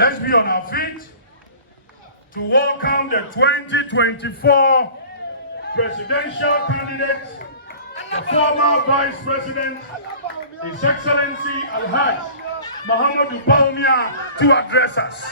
Let's be on our feet to welcome the 2024 presidential candidate, the former Vice President, His Excellency Alhaji Muhammadu Bawumia, to address us.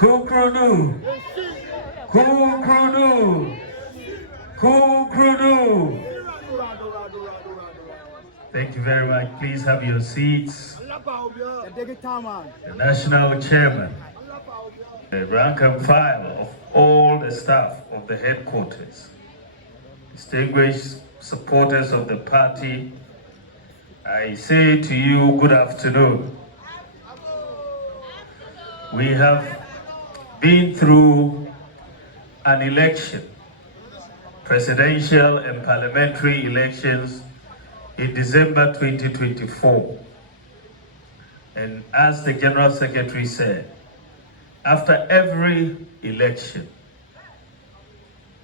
Kukrunu. Thank you very much. Please have your seats. The National Chairman, the rank and file of all the staff of the headquarters, distinguished supporters of the party, I say to you, good afternoon. We have been through an election, presidential and parliamentary elections in December 2024. And as the General Secretary said, after every election,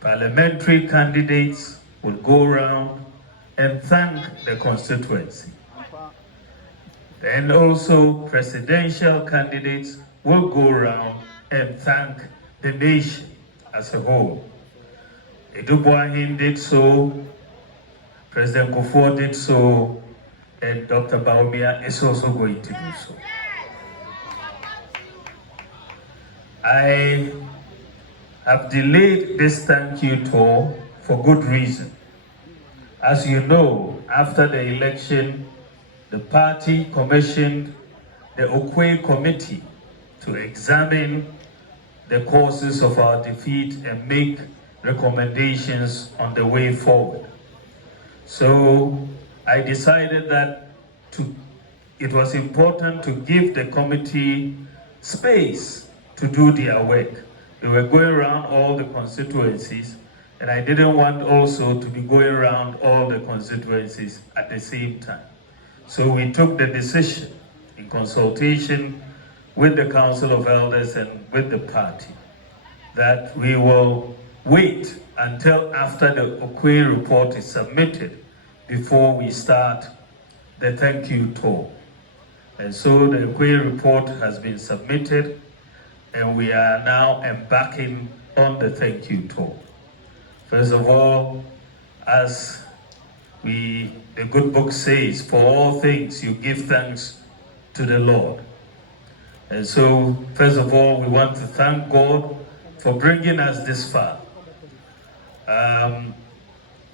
parliamentary candidates will go around and thank the constituency. And also presidential candidates will go around and thank the nation as a whole. Edubuahin did so, President Kufuor did so, and Dr. Bawumia is also going to do so. I have delayed this thank you tour for good reason. As you know, after the election, the party commissioned the Okwe Committee to examine the causes of our defeat and make recommendations on the way forward. So I decided that it was important to give the committee space to do their work. They were going around all the constituencies, and I didn't want also to be going around all the constituencies at the same time. So we took the decision in consultation with the Council of Elders and with the party that we will wait until after the Okwe report is submitted before we start the thank you tour. And so the Okwe report has been submitted, and we are now embarking on the thank you tour. First of all, as the good book says, for all things you give thanks to the Lord. And so, first of all, we want to thank God for bringing us this far.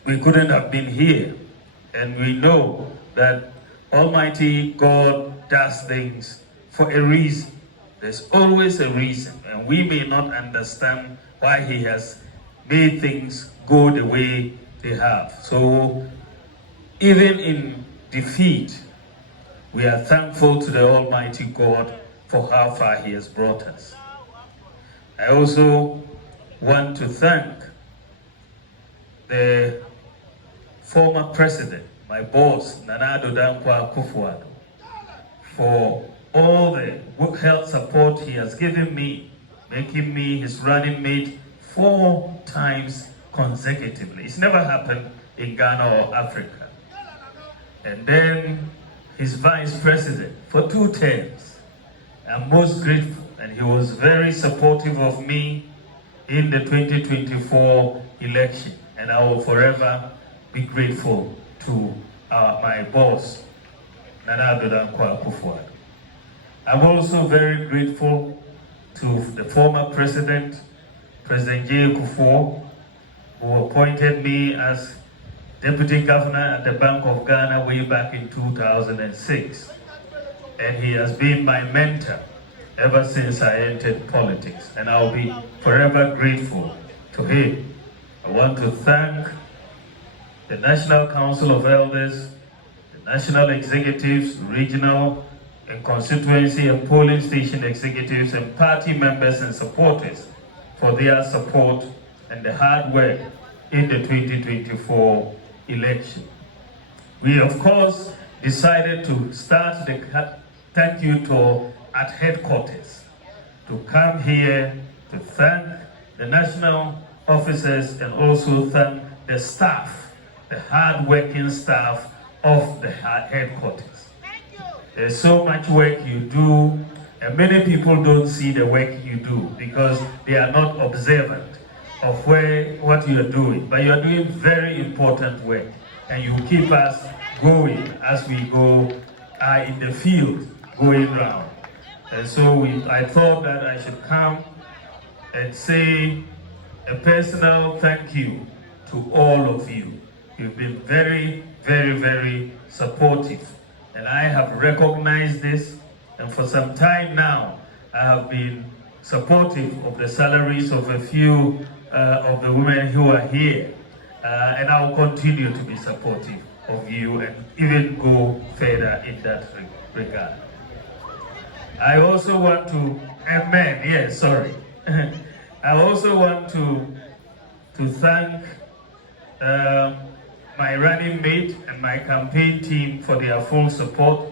We couldn't have been here, and we know that Almighty God does things for a reason. There's always a reason, and we may not understand why He has made things go the way they have. So, even in defeat, we are thankful to the Almighty God for how far He has brought us. I also want to thank the former president, my boss, Nana Addo Dankwa Akufo-Addo, for all the good health support he has given me, making me his running mate 4 times consecutively. It's never happened in Ghana or Africa. And then his vice president for 2 terms. I'm most grateful, and he was very supportive of me in the 2024 election, and I will forever be grateful to my boss, Nana Addo Dankwa Akufo-Addo. I'm also very grateful to the former president, President J. Kufuor, who appointed me as Deputy Governor at the Bank of Ghana way back in 2006. And he has been my mentor ever since I entered politics, and I'll be forever grateful to him. I want to thank the National Council of Elders, the national executives, regional and constituency and polling station executives, and party members and supporters for their support and the hard work in the 2024 election. We, of course, decided to start the thank you tour at headquarters, to come here to thank the national officers and also thank the staff, the hard-working staff of the headquarters. There's so much work you do, and many people don't see the work you do because they are not observant of what you are doing. But you are doing very important work, and you keep us going as we go in the field, going round. And so I thought that I should come and say a personal thank you to all of you. You've been very, very, very supportive. And I have recognized this, and for some time now, I have been supportive of the salaries of a few of the women who are here. And I will continue to be supportive of you and even go further in that regard. I also want to, amen, yes, sorry. I also want to thank my running mate and my campaign team for their full support.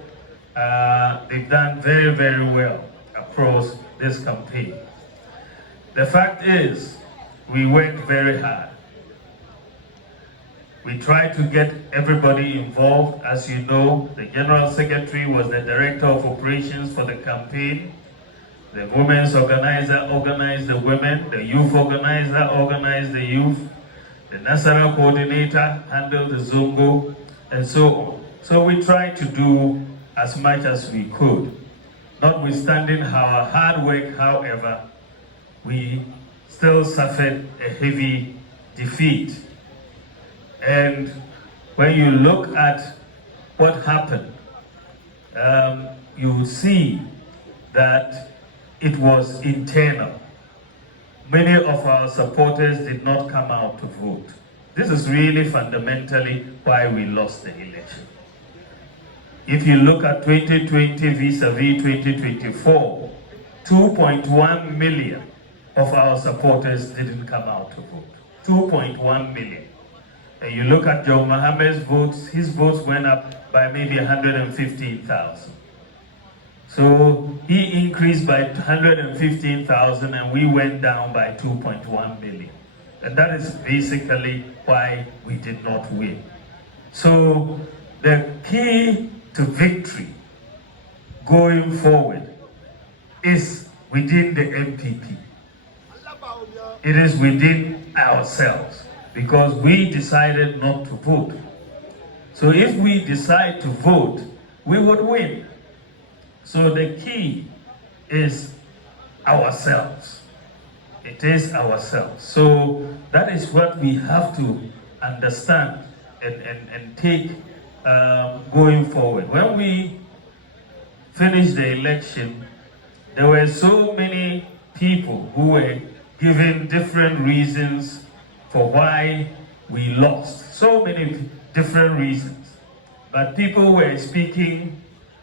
They've done very, very well across this campaign. The fact is, we worked very hard. We tried to get everybody involved. As you know, the General Secretary was the Director of Operations for the campaign. The Women's Organizer organized the women. The Youth Organizer organized the youth. The National Coordinator handled the Zongo, and so on. So we tried to do as much as we could. Notwithstanding our hard work, however, we still suffered a heavy defeat. And when you look at what happened, you will see that it was internal. Many of our supporters did not come out to vote. This is really fundamentally why we lost the election. If you look at 2020 vis-a-vis 2024, 2.1 million of our supporters didn't come out to vote. 2.1 million. And you look at Joe Mohammed's votes, his votes went up by maybe 115,000. So he increased by 115,000 and we went down by 2.1 million. And that is basically why we did not win. So the key to victory going forward is within the NPP. It is within ourselves, because we decided not to vote. So if we decide to vote, we would win. So the key is ourselves. It is ourselves. So that is what we have to understand and take going forward. When we finished the election, there were so many people who were given different reasons for why we lost. So many different reasons. But people were speaking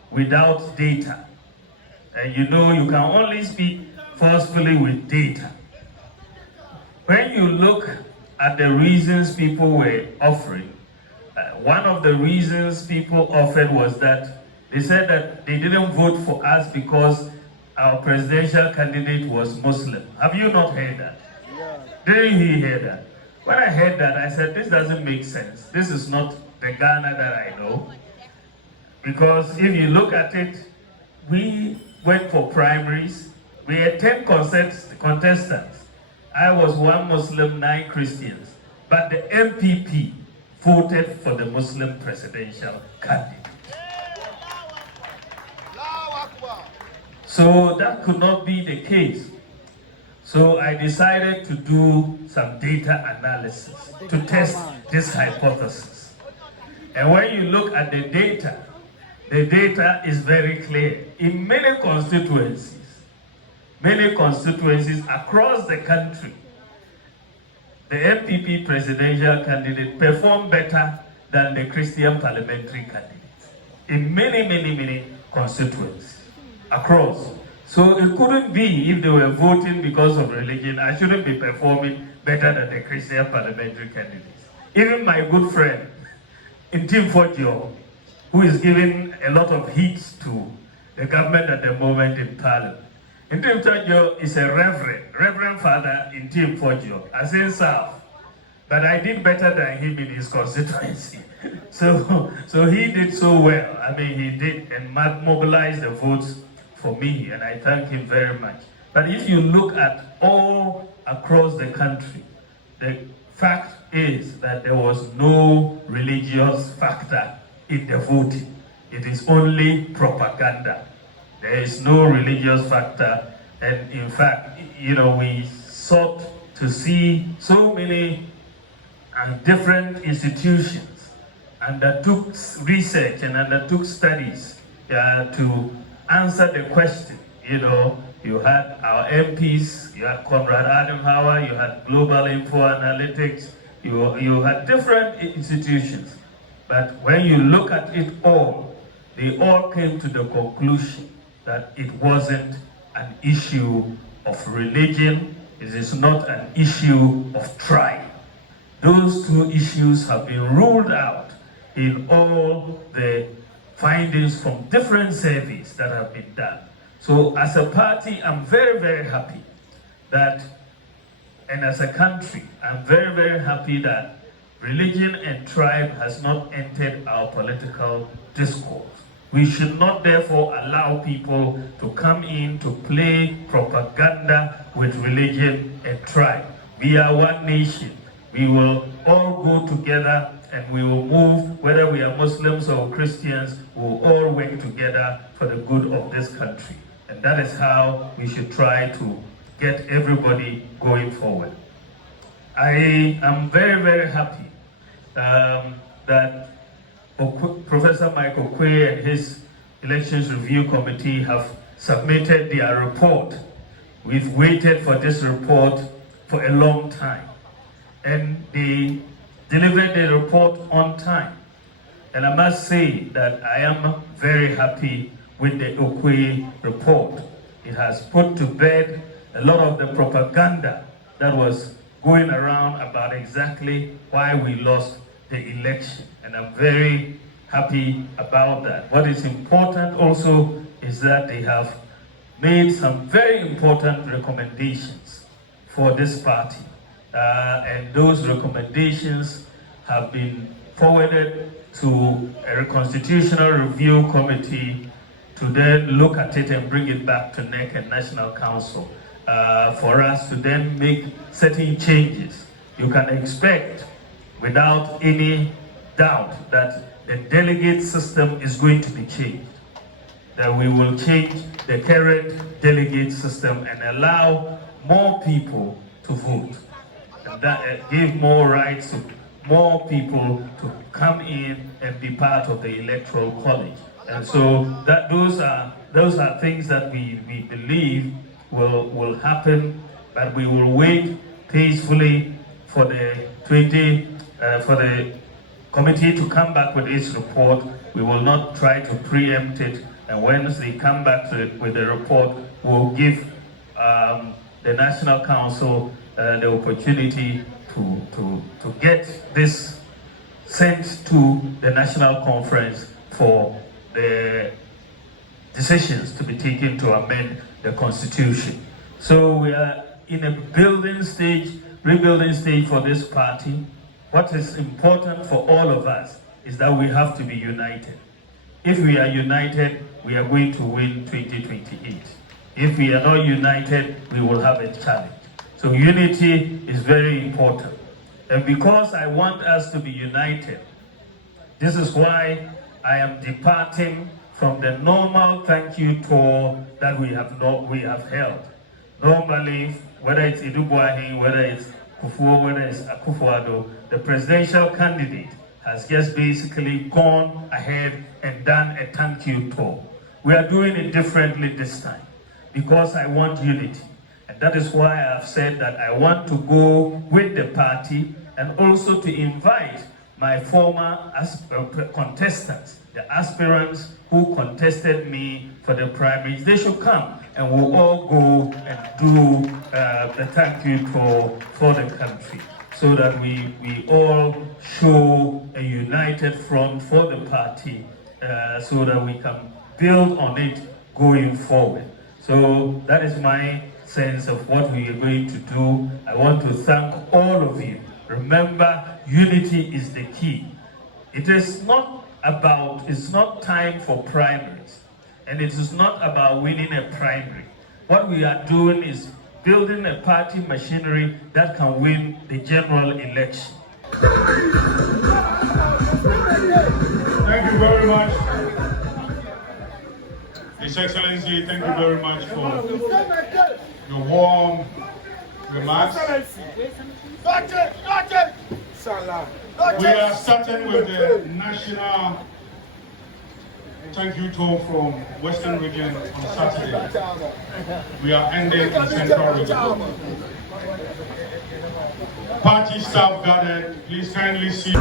without data. And you know, you can only speak forcefully with data. When you look at the reasons people were offering, one of the reasons people offered was that they said that they didn't vote for us because our presidential candidate was Muslim. Have you not heard that? Yeah. Didn't you hear that? When I heard that, I said, this doesn't make sense. This is not the Ghana that I know. Because if you look at it, we went for primaries. We had 10 contestants. I was 1 Muslim, 9 Christians. But the NPP voted for the Muslim presidential candidate. So that could not be the case. So I decided to do some data analysis to test this hypothesis. And when you look at the data is very clear. In many constituencies across the country, the NPP presidential candidate performed better than the Christian parliamentary candidate. In many constituencies across. So it couldn't be, if they were voting because of religion, I shouldn't be performing better than the Christian parliamentary candidates. Even my good friend, in Team Fodio, who is giving a lot of heat to the government at the moment in Parliament. In Team Fodio is a reverend father in Team Fodio, as in South. But I did better than him in his constituency. So he did so well. I mean, he did and mobilized the votes for me, and I thank him very much. But if you look at all across the country, the fact is that there was no religious factor in the voting. It is only propaganda. There is no religious factor. And in fact, you know, we sought to see so many different institutions undertook research and undertook studies to answer the question. You know, you had our MPs, you had Conrad Adenauer, you had Global Info Analytics, you had different institutions. But when you look at it all, they all came to the conclusion that it wasn't an issue of religion, it is not an issue of tribe. Those two issues have been ruled out in all the findings from different surveys that have been done. So as a party, I'm very, very happy that, and as a country, I'm very, very happy that religion and tribe has not entered our political discourse. We should not therefore allow people to come in to play propaganda with religion and tribe. We are one nation. We will all go together and we will move, whether we are Muslims or Christians, we will all work together for the good of this country. And that is how we should try to get everybody going forward. I am very, very happy that Professor Michael Quay and his Elections Review Committee have submitted their report. We've waited for this report for a long time. And they delivered the report on time. And I must say that I am very happy with the Okwe report. It has put to bed a lot of the propaganda that was going around about exactly why we lost the election. And I'm very happy about that. What is important also is that they have made some very important recommendations for this party. And those recommendations have been forwarded to a constitutional review committee to then look at it and bring it back to NEC and National Council for us to then make certain changes. You can expect without any doubt that the delegate system is going to be changed. That we will change the current delegate system and allow more people to vote. And that give more rights to more people to come in and be part of the electoral college. And so that those are things that we believe will happen, but we will wait peacefully for the committee to come back with its report. We will not try to preempt it, and once they come back with the report, we'll give the National Council the opportunity to get this sent to the National Conference for the decisions to be taken to amend the Constitution. So we are in a rebuilding stage for this party. What is important for all of us is that we have to be united. If we are united, we are going to win 2028. If we are not united, we will have a challenge. So unity is very important. And because I want us to be united, this is why I am departing from the normal thank you tour that we have held. Normally, whether it's Idubuahi, whether it's Kufuor, whether it's Akufo-Addo, the presidential candidate has just basically gone ahead and done a thank you tour. We are doing it differently this time because I want unity. And that is why I have said that I want to go with the party and also to invite my former contestants, the aspirants who contested me for the primaries. They should come and we'll all go and do the thank you tour for the country. so that we all show a united front for the party, so that we can build on it going forward. So that is my sense of what we are going to do. I want to thank all of you. Remember, unity is the key. It's not time for primaries, and it is not about winning a primary. What we are doing is building a party machinery that can win the general election. Thank you very much. His Excellency, thank you very much for your warm remarks. We are starting with the national thank you talk from Western Region on Saturday. We are ending in Central Region. Party staff gathered, please kindly see.